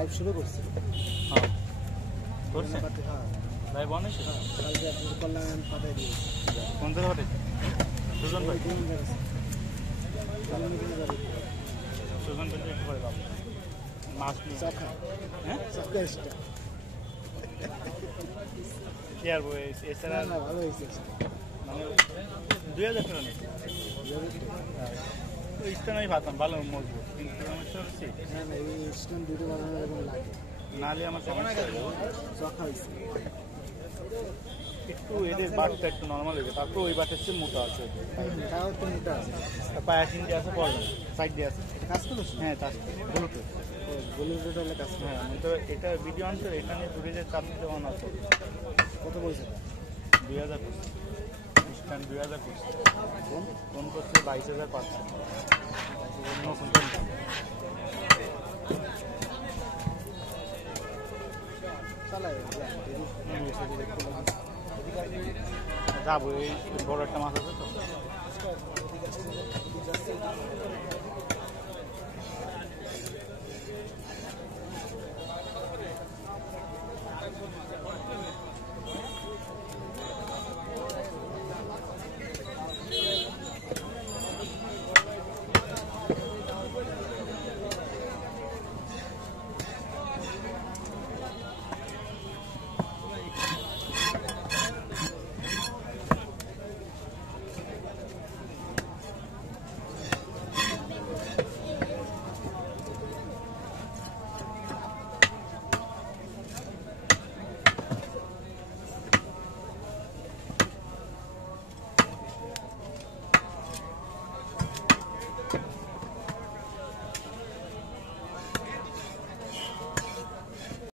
Live শুরু করছি। হ্যাঁ করছে হ্যাঁ লাইভ অন হয়েছে। কালকে আপনি করলাম আমি পাঠাই দিয়েছি। কোন জায়গা পাঠাইছে? সুজন ভাই সুজন ভাই একটু করে দাও মাছ নিয়ে। চাকা হ্যাঁ চাকা এক্সট্রা কি আর বই এছাড়া না ভালো হয়েছে। মানে 2000 টাকা নেই ইস্টান আমি ভাবতাম ভালো মজবুত কিন্তু সমস্যা হচ্ছে না না এই স্ট্যান্ড দুটো বানানো এরকম লাগে নালে আমার সমস্যা হবে। চাকা হয়েছে একটু এদের বাটটা একটু নর্মাল হয়েছে তারপর ওই বাটের চেয়ে মোটা আছে তাও তো মোটা আছে। পায়ে তিন দিয়ে আছে পড়বে সাইড দিয়ে আছে। কাজ করেছি হ্যাঁ তার ব্লুটুথ ব্লুটুথ হলে কাজ করে। হ্যাঁ তো এটা ভিডিও আনছে এটা নিয়ে দূরে যে চাপ দিতে অন আছে কত বলছে 2000 করছে স্ট্যান্ড 2000 করছে ফোন করছে 22500 নতুন চালাই যাবো এই বড় একটা মাছ আছে তো